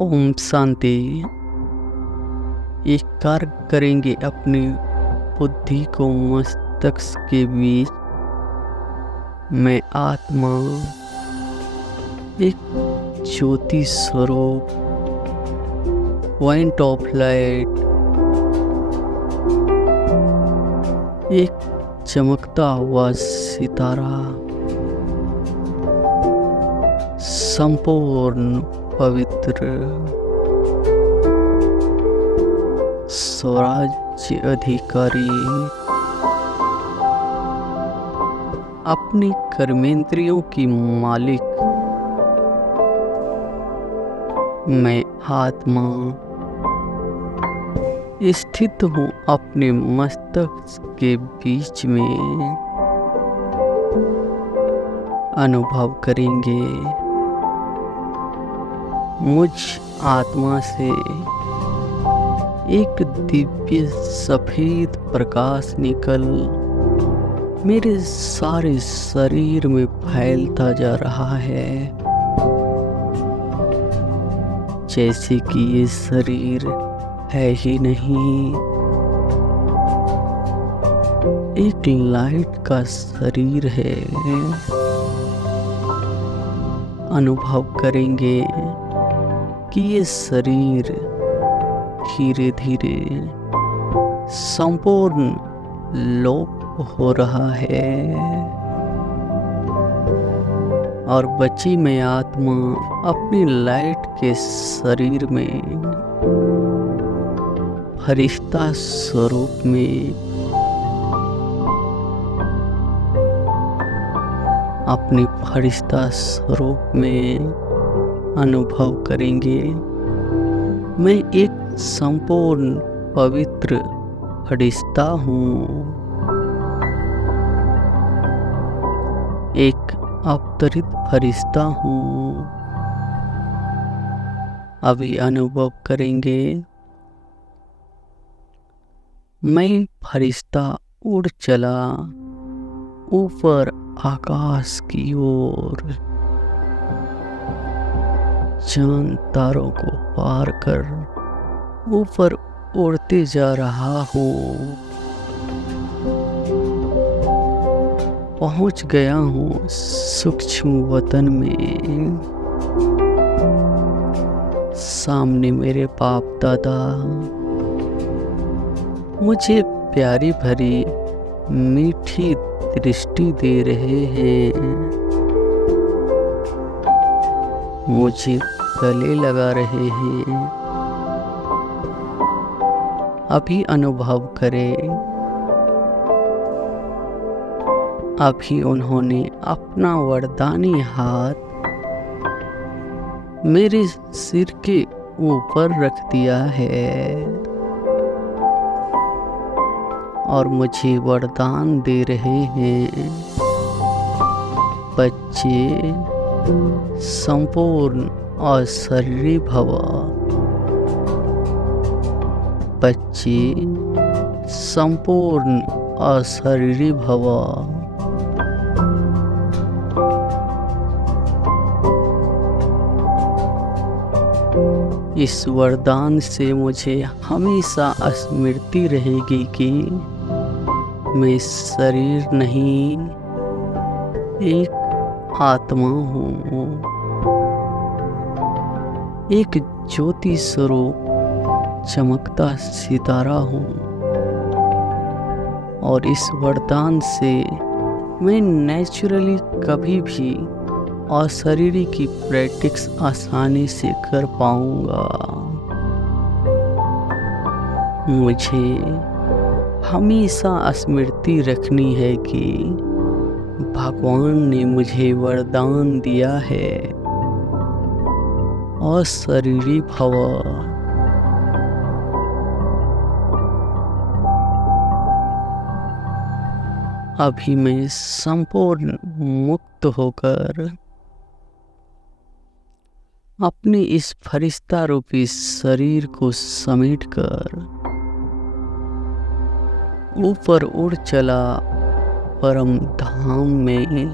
ओम शांति। एक कार्य करेंगे अपनी बुद्धि को मस्तिष्क के बीच। मैं आत्मा एक ज्योति स्वरूप, पॉइंट ऑफ लाइट, एक चमकता हुआ सितारा, संपूर्ण पवित्र स्वराज्य अधिकारी, अपनी कर्मेंद्रियों की मालिक। मैं आत्मा स्थित हूँ अपने मस्तिष्क के बीच में। अनुभव करेंगे मुझ आत्मा से एक दिव्य सफेद प्रकाश निकल मेरे सारे शरीर में फैलता जा रहा है, जैसे कि ये शरीर है ही नहीं, एक लाइट का शरीर है। अनुभव करेंगे कि ये शरीर धीरे धीरे संपूर्ण लोप हो रहा है और बची मैं आत्मा अपनी लाइट के शरीर में फरिश्ता स्वरूप में अपनी फरिश्ता स्वरूप में अनुभव करेंगे। मैं एक संपूर्ण पवित्र फरिश्ता हूँ, एक अवतरित फरिश्ता हूँ। अभी अनुभव करेंगे मैं फरिश्ता उड़ चला ऊपर आकाश की ओर, चांद तारों को पार कर ऊपर उड़ते जा रहा हूँ। पहुँच गया हूँ सूक्ष्म वतन में। सामने मेरे बाप दादा मुझे प्यारी भरी मीठी दृष्टि दे रहे हैं, मुझे गले लगा रहे हैं। अभी अनुभव करें, अभी उन्होंने अपना वरदानी हाथ मेरे सिर के ऊपर रख दिया है और मुझे वरदान दे रहे हैं। बच्चे संपूर्ण और शरीरी भव, बच्चे संपूर्ण और शरीरी भव। इस वरदान से मुझे हमेशा स्मृति रहेगी कि मैं शरीर नहीं, एक आत्मा हूँ, एक ज्योति स्वरूप चमकता सितारा हूँ। और इस वरदान से मैं नेचुरली कभी भी अशरीरी की प्रैक्टिस आसानी से कर पाऊंगा। मुझे हमेशा स्मृति रखनी है कि भगवान ने मुझे वरदान दिया है अशरीरी भव। अभी मैं संपूर्ण मुक्त होकर अपने इस फरिश्ता रूपी शरीर को समेटकर ऊपर उड़ चला परम धाम में,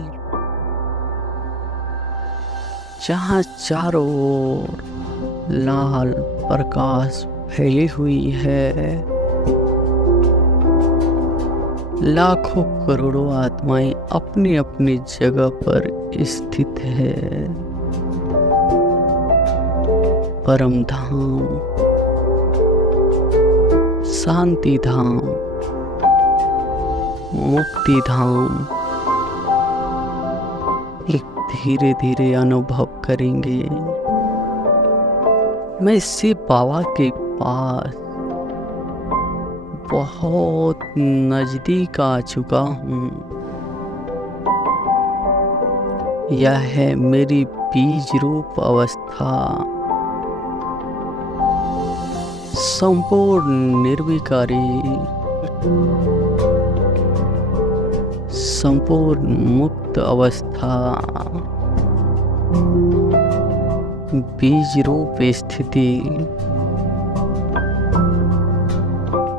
जहाँ चारों ओर लाल प्रकाश फैली हुई है। लाखों करोड़ों आत्माएं अपनी अपनी जगह पर स्थित है। परम धाम, शांति धाम, मुक्ति धाम एक धीरे धीरे अनुभव करेंगे। मैं शिव बाबा के पास बहुत नजदीक आ चुका हूँ। यह है मेरी बीज रूप अवस्था, संपूर्ण निर्विकारी, संपूर्ण मुक्त अवस्था, बीज रूप स्थिति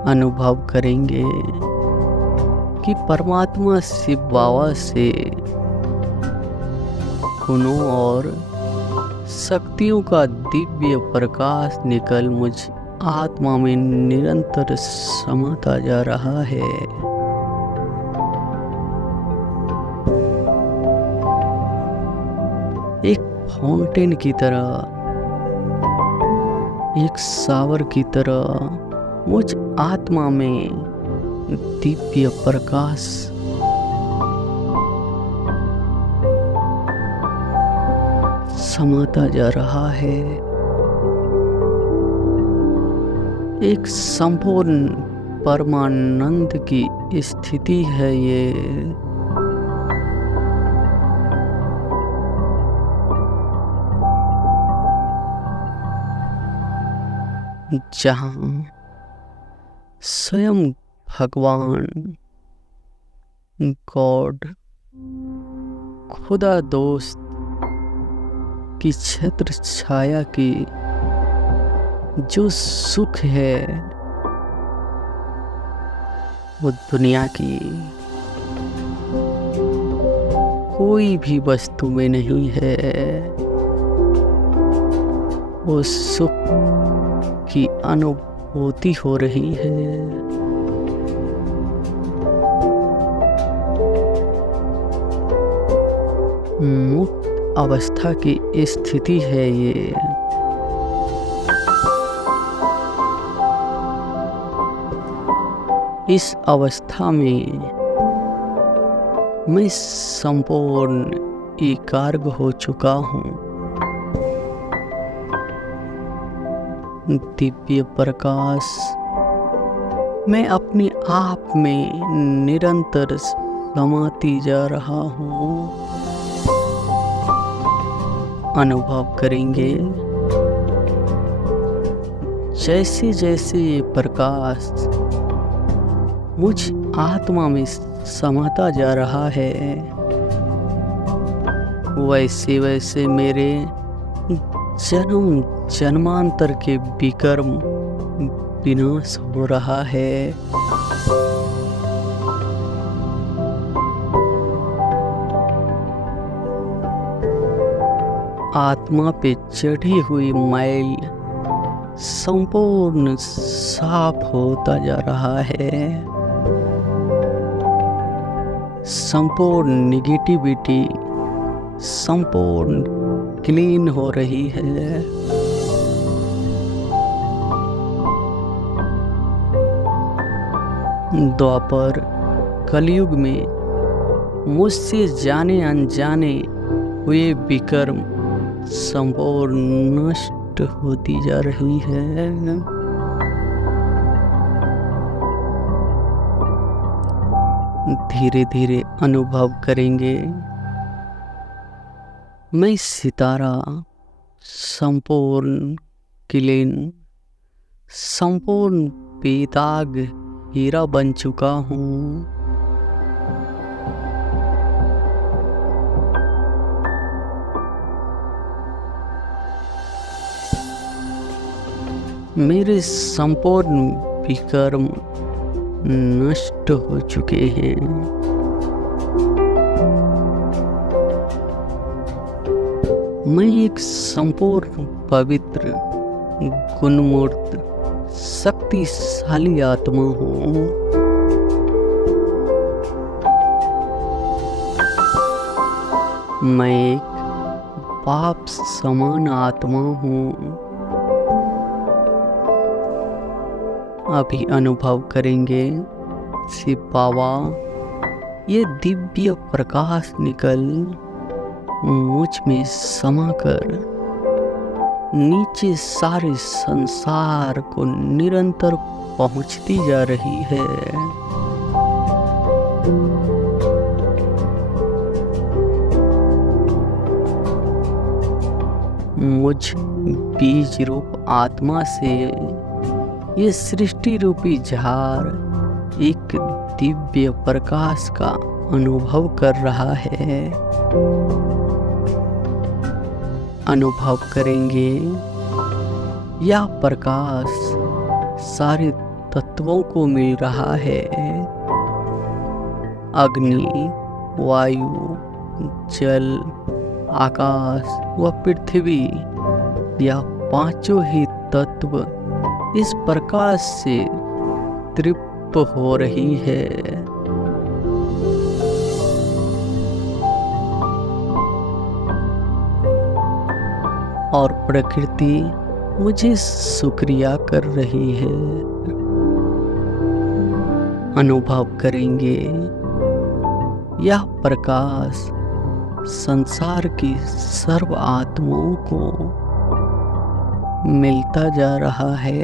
अनुभव करेंगे कि परमात्मा शिव बाबा से गुणों और शक्तियों का दिव्य प्रकाश निकल मुझ आत्मा में निरंतर समाता जा रहा है। एक फाउंटेन की तरह, एक शावर की तरह मुझ आत्मा में दिव्य प्रकाश समाता जा रहा है। एक संपूर्ण परमानंद की स्थिति है ये। जहाँ स्वयं भगवान गॉड, खुदा दोस्त की छत्र छाया की जो सुख है वो दुनिया की कोई भी वस्तु में नहीं है। वो सुख की अनुभूति हो रही है। मुक्त अवस्था की स्थिति है ये। इस अवस्था में मैं संपूर्ण एकाग्र हो चुका हूँ। दिव्य प्रकाश मैं अपने आप में निरंतर समाती जा रहा हूँ। अनुभव करेंगे जैसे जैसे ये प्रकाश मुझ आत्मा में समाता जा रहा है, वैसे वैसे मेरे जन्म जन्मांतर के विकर्म विनाश हो रहा है। आत्मा पे चढ़ी हुई मैल संपूर्ण साफ होता जा रहा है। संपूर्ण निगेटिविटी संपूर्ण क्लीन हो रही है। द्वापर कलयुग में मुझसे जाने अनजाने हुए विकर्म संपूर्ण नष्ट होती जा रही है। धीरे धीरे अनुभव करेंगे मैं सितारा संपूर्ण क्लीन, संपूर्ण बेदाग हीरा बन चुका हूँ। मेरे संपूर्ण विकर्म नष्ट हो चुके हैं। मैं एक संपूर्ण पवित्र गुणमूर्त शक्तिशाली आत्मा हूँ। मैं एक बाप समान आत्मा हूँ। अभी अनुभव करेंगे शिव बाबा, ये दिव्य प्रकाश निकल मुझ में समाकर नीचे सारे संसार को निरंतर पहुंचती जा रही है। मुझ बीज रूप आत्मा से ये सृष्टि रूपी झार एक दिव्य प्रकाश का अनुभव कर रहा है। अनुभव करेंगे यह प्रकाश सारे तत्वों को मिल रहा है। अग्नि, वायु, जल, आकाश व पृथ्वी, यह पांचों ही तत्व इस प्रकाश से तृप्त हो रही है। और प्रकृति मुझे शुक्रिया कर रही है। अनुभव करेंगे यह प्रकाश संसार की सर्व आत्माओं को मिलता जा रहा है।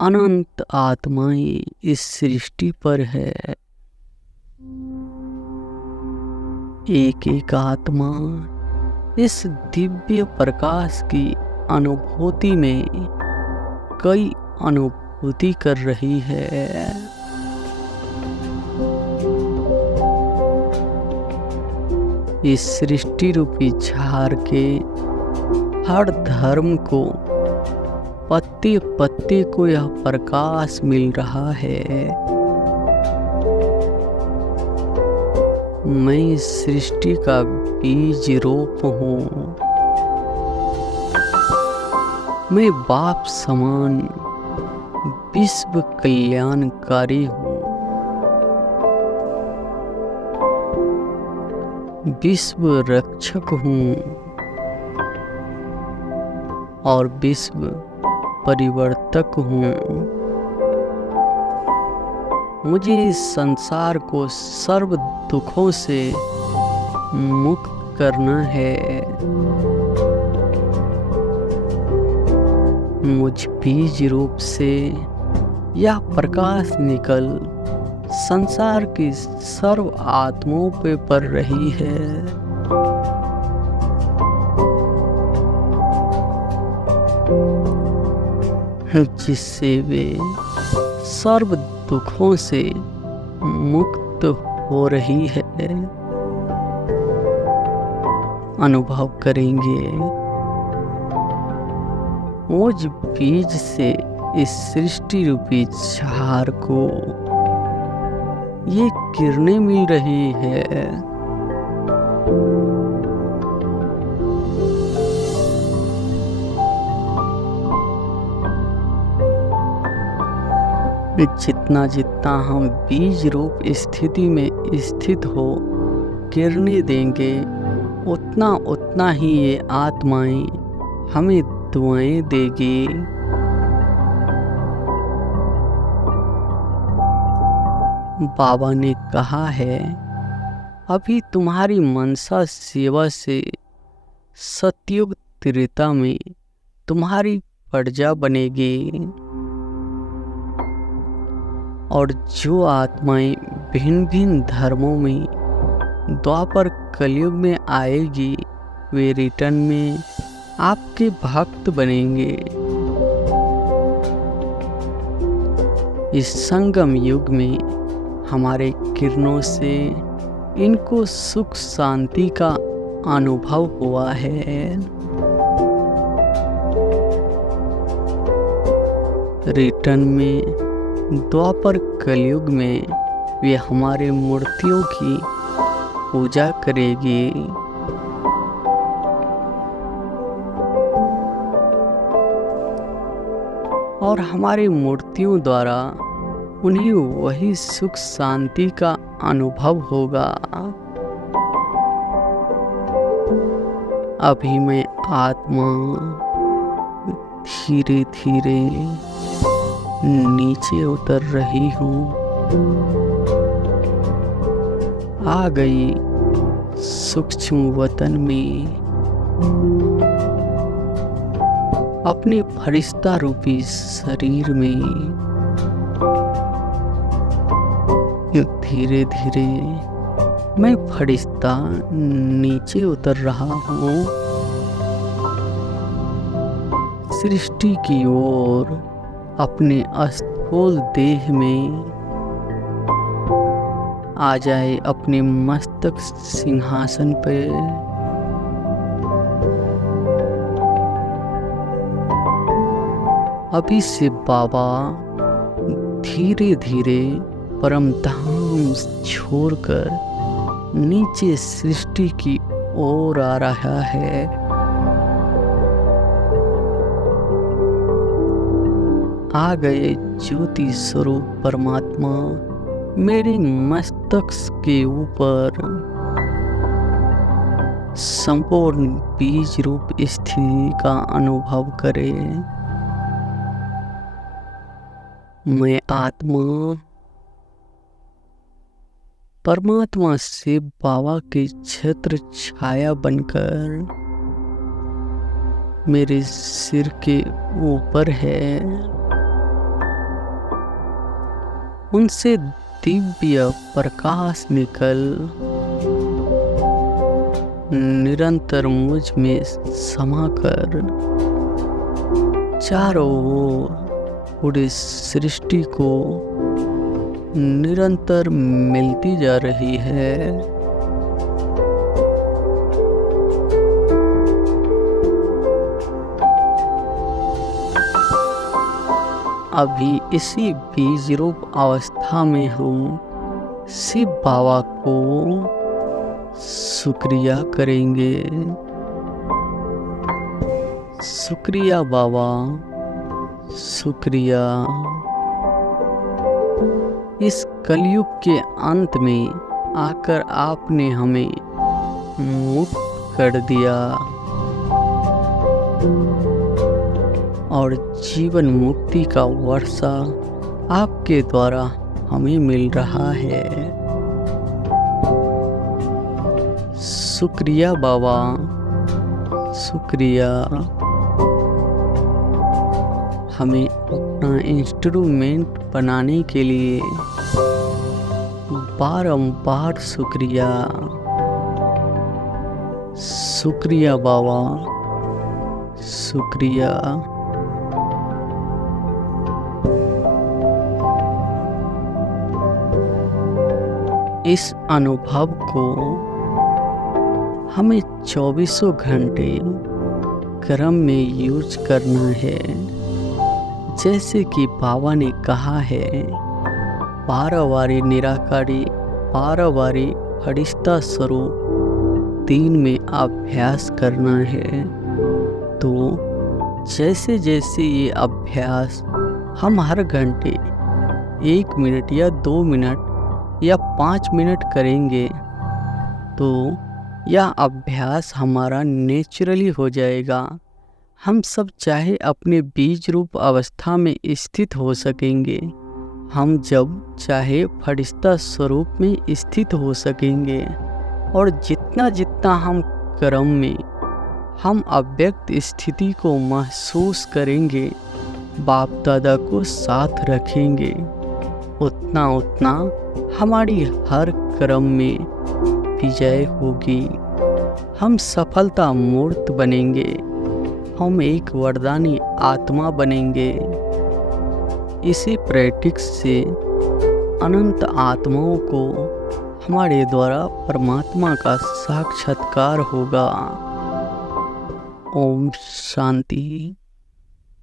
अनंत आत्माएं इस सृष्टि पर है। एक एक आत्मा इस दिव्य प्रकाश की अनुभूति में कई अनुभूति कर रही है। इस सृष्टि रूपी झार के हर धर्म को पत्ते पत्ते को यह प्रकाश मिल रहा है। मैं इस सृष्टि का बीज रूप हूँ। मैं बाप समान विश्व कल्याणकारी हूँ। विश्व रक्षक हूँ और विश्व परिवर्तक हूँ। मुझे इस संसार को सर्व दुखों से मुक्त करना है। मुझ बीज रूप से यह प्रकाश निकल संसार की सर्व आत्माओं पे पड़ रही है। जिससे वे सर्व दुखों से मुक्त हो रही है। अनुभव करेंगे मुझ बीज से इस सृष्टि रूपी झार को ये किरणें मिल रही है। जितना जितना हम बीज रूप स्थिति में स्थित हो किरणें देंगे, उतना उतना ही ये आत्माएं हमें दुआएं देगी। बाबा ने कहा है, अभी तुम्हारी मनसा सेवा से सतयुग त्रेता में तुम्हारी प्रजा बनेगी। और जो आत्माएं भिन्न भिन्न धर्मों में द्वापर कलयुग में आएगी, वे रिटर्न में आपके भक्त बनेंगे। इस संगम युग में हमारे किरणों से इनको सुख शांति का अनुभव हुआ है। रिटर्न में द्वापर कलयुग में वे हमारे मूर्तियों की पूजा करेगी। और हमारी मूर्तियों द्वारा उन्हें वही सुख शांति का अनुभव होगा। अभी मैं आत्मा धीरे धीरे नीचे उतर रही हूँ। आ गई सूक्ष्म वतन में, अपने फरिश्ता रूपी शरीर में। धीरे धीरे मैं फरिश्ता नीचे उतर रहा हूँ, सृष्टि की ओर अपने स्थूल देह में। आ जाए अपने मस्तक सिंहासन पे। अभी से बाबा धीरे धीरे परम धाम छोड़कर नीचे सृष्टि की ओर आ रहा है। आ गए ज्योति स्वरूप परमात्मा मेरे मस्तक के ऊपर संपूर्ण बीज रूप स्थिति का अनुभव करे। मैं आत्मा परमात्मा से बाबा के छत्र छाया बनकर मेरे सिर के ऊपर है। उनसे दिव्य प्रकाश निकल निरंतर मुझ में समाकर चारों ओर पूरी सृष्टि को निरंतर मिलती जा रही है। अभी इसी बीज रूप अवस्था में हूँ। शिव बाबा को शुक्रिया करेंगे। शुक्रिया बाबा, शुक्रिया। इस कलयुग के अंत में आकर आपने हमें मुक्त कर दिया और जीवन मुक्ति का वर्षा आपके द्वारा हमें मिल रहा है। शुक्रिया बाबा, शुक्रिया। हमें अपना इंस्ट्रूमेंट बनाने के लिए बारंबार शुक्रिया। शुक्रिया बाबा, शुक्रिया। इस अनुभव को हमें 24 घंटे क्रम में यूज करना है। जैसे कि बाबा ने कहा है, 12 बारी निराकारी, 12 बारी फरिश्ता स्वरूप दिन में अभ्यास करना है। तो जैसे जैसे ये अभ्यास हम हर घंटे 1 मिनट या 2 मिनट या 5 मिनट करेंगे तो यह अभ्यास हमारा नेचुरली हो जाएगा। हम सब चाहे अपने बीज रूप अवस्था में स्थित हो सकेंगे। हम जब चाहे फरिश्ता स्वरूप में स्थित हो सकेंगे। और जितना जितना हम क्रम में हम अव्यक्त स्थिति को महसूस करेंगे, बाप दादा को साथ रखेंगे, उतना उतना हमारी हर क्रम में विजय होगी। हम सफलता मूर्त बनेंगे। हम एक वरदानी आत्मा बनेंगे। इसी प्रैक्टिस से अनंत आत्माओं को हमारे द्वारा परमात्मा का साक्षात्कार होगा। ओम शांति।